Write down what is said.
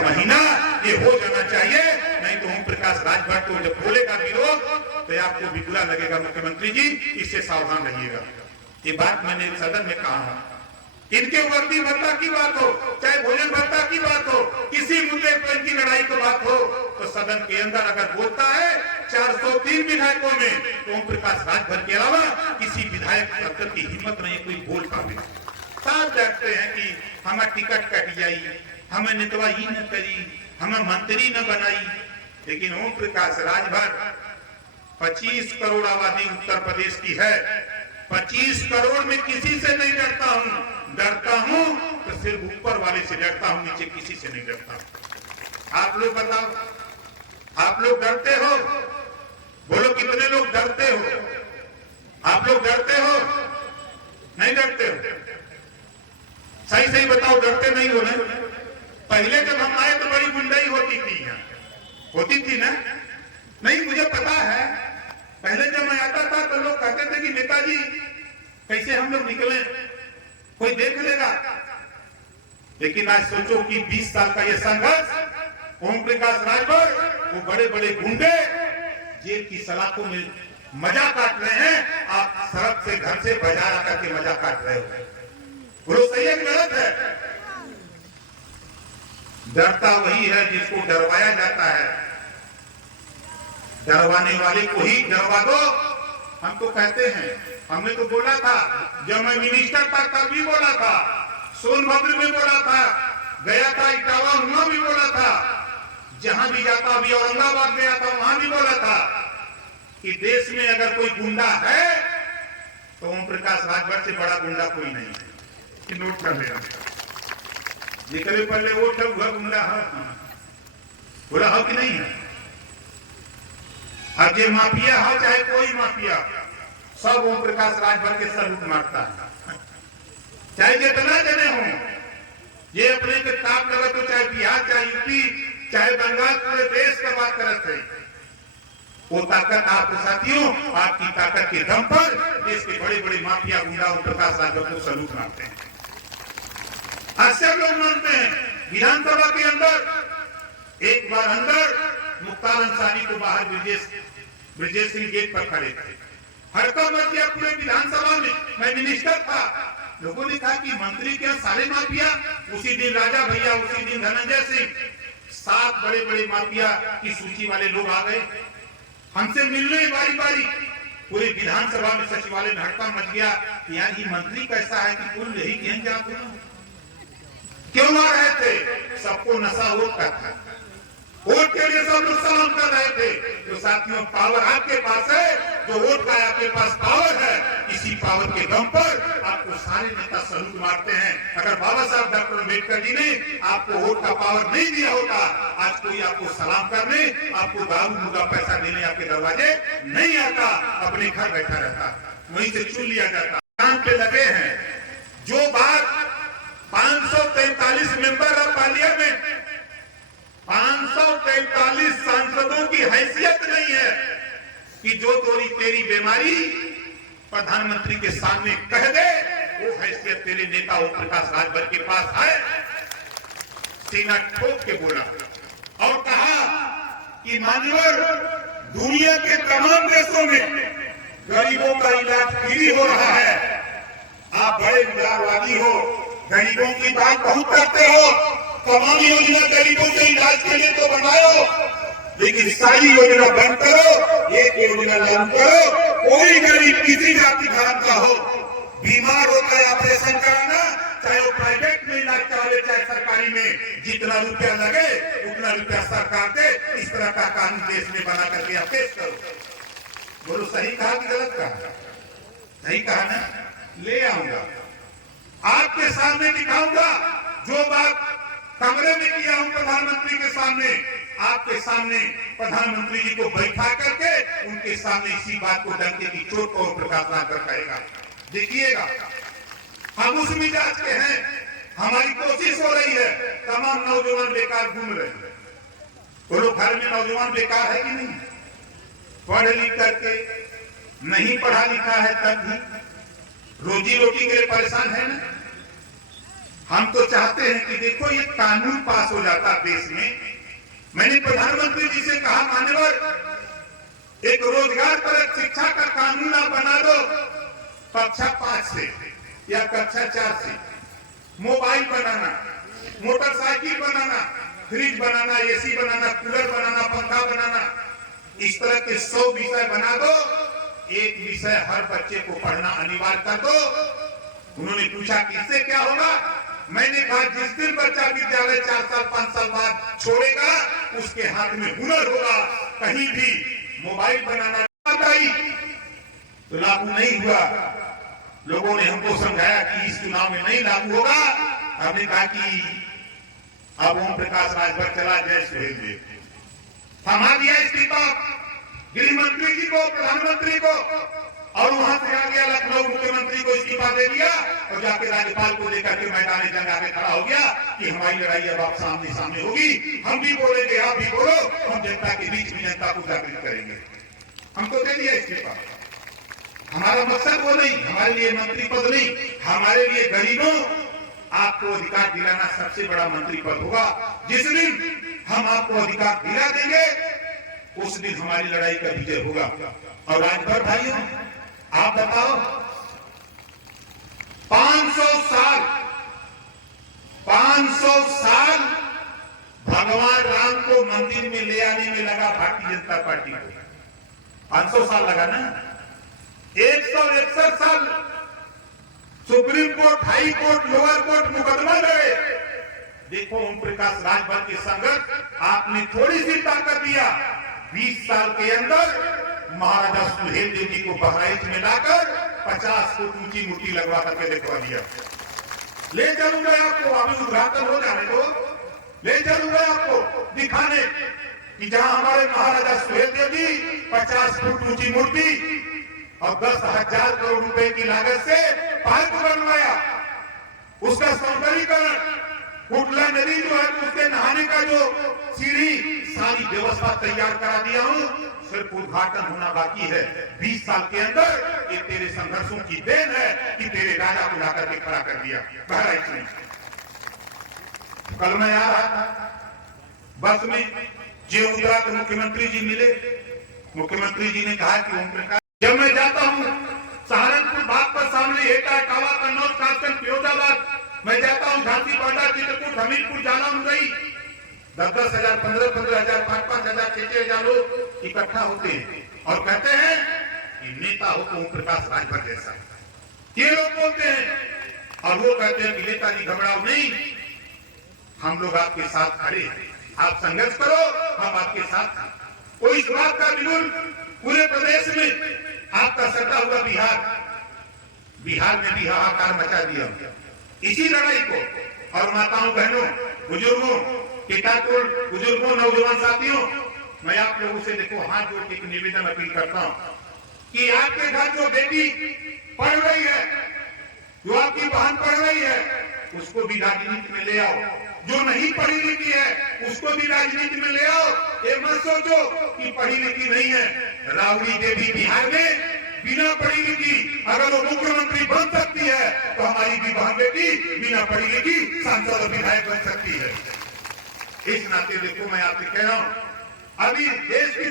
महीना ये हो जाना चाहिए, नहीं तो ओम प्रकाश राजभर को जब बोलेगा विरोध तो आपको भी बुरा लगेगा। मुख्यमंत्री जी इससे सावधान रहिएगा। ये बात मैंने सदन में कहा है। इनके वर्दी भत्ता की बात हो, चाहे भोजन भत्ता की बात हो, किसी मुद्दे पर इनकी लड़ाई की बात हो तो सदन के अंदर अगर बोलता है 403 विधायकों में तो ओम प्रकाश राजभर के अलावा किसी विधायक सदन की हिम्मत नहीं कोई बोल पावे। सब डरते हैं कि हमें टिकट कट जाई, हमें नेतवा ही न करी, हमें मंत्री न बनाई। लेकिन ओम प्रकाश राजभर 25 करोड़ आबादी उत्तर प्रदेश की है, 25 करोड़ में किसी से नहीं डरता हूं। डरता हूं तो सिर्फ ऊपर वाले से डरता हूं, नीचे किसी से नहीं डरता। आप लोग बताओ, आप लोग डरते हो? बोलो कितने लोग डरते हो? आप लोग डरते हो? नहीं डरते हो? सही सही बताओ, डरते नहीं हो ना? पहले जब हम आए तो बड़ी गुंडाई होती थी, यहाँ होती थी ना? नहीं, मुझे पता है। पहले जब मैं आता था तो लोग कहते थे कि नेताजी कैसे हम लोग निकले, कोई देख लेगा। लेकिन आज सोचो कि 20 साल का ये संघर्ष, ओम प्रकाश राजभर वो बड़े बड़े गुंडे जेल की सलाखों में मजा काट रहे हैं, आप सड़क से घर से बाजार आकर के मजा काट रहे हो। बोलो सही है गलत है? डरता वही है जिसको डरवाया जाता है। डरवाने वाले को ही डरवा दो। हम तो कहते हैं, हमने तो बोला था जब मैं मिनिस्टर था तब भी बोला था, सोनभद्र में बोला था, गया था इटावा वहां भी बोला था, जहां भी जाता, अभी औरंगाबाद गया था वहां भी बोला था कि देश में अगर कोई गुंडा है तो ओम प्रकाश राजभर से बड़ा गुंडा कोई नहीं है। कि नोट कर लेना, निकले पहले वो गुंडा है, बोला हो कि नहीं है? अब ये माफिया हो चाहे कोई माफिया, सब ओम प्रकाश राजभर के सलूट मारता है। चाहे जितना जने हो, ये अपने के काम करत हो, चाहे बिहार, चाहे यूपी, चाहे बंगाल, पूरे देश का बात करते हैं। वो ताकत आपको साथियों, आपकी ताकत के दम पर देश के बड़े बड़े माफिया गुंडा ओम प्रकाश राजभर को सलूट मारते हैं। अक्सर लोग मानते हैं विधानसभा के अंदर एक बार अंदर मुख्तार अंसारी को बाहर ब्रिजेश सिंह गेट पर खड़े थे, हड़कंप मच गया पूरे विधानसभा में। मैं मिनिस्टर था, लोगों ने कहा कि मंत्री क्या सारे माफिया? उसी दिन राजा भैया, उसी दिन धनंजय सिंह, 7 बड़े बड़े माफिया की सूची वाले लोग आ गए हमसे मिलने बारी बारी। पूरे विधानसभा में सचिवालय में हड़कंप मच गया। यार ये मंत्री कैसा है कि पूर्ण यही गहन जाते हैं? क्यों आ रहे थे? सबको नशा वोट का था, वोट के लिए सब लोग सलाम कर रहे थे। तो साथियों, पावर आपके पास है, जो वोट का आपके पास पावर है, इसी पावर के दम पर आपको सारे नेता सलूट मारते हैं। अगर बाबा साहब डॉक्टर अम्बेडकर जी ने आपको वोट का पावर नहीं दिया होता, आज कोई आपको सलाम करने, आपको दारू मुर्गा पैसा देने आपके दरवाजे नहीं आता, अपने घर बैठा रहता, वहीं से चुन लिया जाता। काम पे लगे हैं। जो बात 543 मेंबर ऑफ पार्लियामेंट, 543 सांसदों की हैसियत नहीं है कि जो तेरी बीमारी प्रधानमंत्री के सामने कह दे, वो हैसियत तेरे नेता ओम प्रकाश राजभर के पास है। सीना ठोक के बोला और कहा कि मान्यवर, दुनिया के तमाम देशों में गरीबों का इलाज फ्री हो रहा है। आप बड़े उदारवादी हो, गरीबों की बात बहुत करते हो, तमाम योजना गरीबों के इलाज के लिए तो बनाओ, लेकिन सारी योजना बंद करो, एक योजना लागू करो। कोई गरीब किसी जाति धर्म का हो, बीमार होकर ऑपरेशन कराना, चाहे वो प्राइवेट में इलाज करावे चाहे सरकारी में, जितना रुपया लगे उतना रुपया सरकार दे। इस तरह का कानून देश में बना करके आप पेश करो। बोलो सही कहा कि गलत कहा? सही कहा ना? ले आऊंगा, आपके सामने दिखाऊंगा। जो बात कमरे में किया हूं प्रधानमंत्री के सामने, आपके सामने प्रधानमंत्री जी को बैठा करके उनके सामने इसी बात को डंके की चोट को प्रकाश राजभर कहेगा। देखिएगा, हम उस मिजाज के हैं, हमारी कोशिश हो रही है। तमाम नौजवान बेकार घूम रहे हैं। बोलो घर में नौजवान बेकार है कि नहीं? पढ़ लिख करके, नहीं पढ़ा लिखा है तब भी रोजी रोटी के लिए परेशान है ना? हम तो चाहते हैं कि देखो ये कानून पास हो जाता देश में। मैंने प्रधानमंत्री जी से कहा, मान्यवर एक रोजगार परक शिक्षा का कानून आप बना दो, कक्षा 5 से या कक्षा 4 से। मोबाइल बनाना, मोटरसाइकिल बनाना, फ्रिज बनाना, एसी बनाना, कूलर बनाना, पंखा बनाना, इस तरह के 100 विषय बना दो, एक विषय हर बच्चे को पढ़ना अनिवार्य कर दो। उन्होंने पूछा कि इससे क्या होगा? मैंने कहा जिस दिन बच्चा विद्यालय 4 साल 5 साल बाद छोड़ेगा, उसके हाथ में हुनर होगा, कहीं भी मोबाइल बनाना आई तो लागू नहीं हुआ। लोगों ने हमको समझाया कि इस चुनाव में नहीं लागू होगा। हमने कहा कि अब ओम प्रकाश राजभर चला जाए, भेज दे। थमा दिया इस्तीफा गृह मंत्री जी को, प्रधानमंत्री को, और वहां से आ गया लखनऊ, मुख्यमंत्री को इस्तीफा दे दिया और जाके राज्यपाल को लेकर के मैदान जंग आके खड़ा हो गया कि हमारी लड़ाई अब आप सामने सामने होगी, हम भी बोलेंगे, आप भी बोलो, हम जनता के बीच में जनता को जागृत करेंगे। हमको दे दिया इस्तीफा। हमारा मकसद वो नहीं, हमारे लिए मंत्री पद नहीं, हमारे लिए गरीबों आपको अधिकार दिलाना सबसे बड़ा मंत्री पद होगा। जिस दिन हम आपको अधिकार दिला देंगे, उस दिन हमारी लड़ाई का विजय होगा। और राजभर भाइयों, आप बताओ, 500 साल भगवान राम को मंदिर में ले आने में लगा भारतीय जनता पार्टी को। 500 साल लगा ना। 161 साल supreme court, high court, lower court मुकदमा लड़े। देखो ओम प्रकाश राजभर के संगत आपने थोड़ी सी ताकत दिया। 20 साल के अंदर महाराजा सुहेल देव जी को बहराइच में लाकर 50 फुट ऊंची मूर्ति लगवा करके दिखवा दिया। ले चलूंगा आपको, अभी उद्घाटन हो जाने दो, ले चलूंगा आपको दिखाने कि जहां हमारे महाराजा सुहेल देव जी 50 फुट ऊंची मूर्ति और 10,000 करोड़ रुपए की लागत से पार्क बनवाया, उसका सौंदर्यीकरण, कुटला नदी जो है उसके नहाने का जो सीढ़ी, सारी व्यवस्था तैयार करा दिया हूं। सिर्फ उद्घाटन होना बाकी है। 20 साल के अंदर ये तेरे संघर्षों की देन है कि तेरे राजा को लाकर के खड़ा कर दिया बहराइच में। कल मैं आ रहा था बस में, जे उतरा तो मुख्यमंत्री जी मिले। मुख्यमंत्री जी ने कहा कि ओम प्रकाश, जब मैं जाता हूं सहारनपुर बाग पर सामने एटा, कावा, कन्नौज, कासगंज, फिरोजाबाद, मैं जाता हूं झांसी, बांदा, चित्रकूट, हमीरपुर, जाना, मुरई, 10-10 हजार, 15-15 हजार, 5-5 हजार, 6-6 हजार लोग इकट्ठा होते हैं और कहते हैं कि नेता हो तो ओम प्रकाश राजभर जैसा। ये लोग बोलते हैं और वो कहते हैं कि नेताजी घबराओ नहीं, हम लोग आपके साथ खड़े हैं, आप संघर्ष करो, हम आपके साथ हैं। कोई इस बात का बिल्कुल पूरे प्रदेश में आपका सटा हुआ बिहार में भी हाहाकार मचा दिया इसी लड़ाई को। और माताओं, बहनों, बुजुर्गों, टीकाकुल बुजुर्गों, नौजवान साथियों, मैं आप लोगों से देखो हाथ जोड़ के एक निवेदन अपील करता हूं कि आपके घर जो बेटी पढ़ रही है, जो आपकी बहन पढ़ रही है, उसको भी राजनीति में ले आओ। जो नहीं पढ़ी लिखी है उसको भी राजनीति में ले आओ। ये मत सोचो कि पढ़ी लिखी नहीं है। राबड़ी देवी बिहार में बिना पढ़ी लिखी अगर वो मुख्यमंत्री बन सकती है तो हमारी भी बहन बेटी बिना पढ़ी लिखी सांसद और विधायक बन सकती है। इस नाते देखो मैं आपसे कह रहा हूं, अभी देश की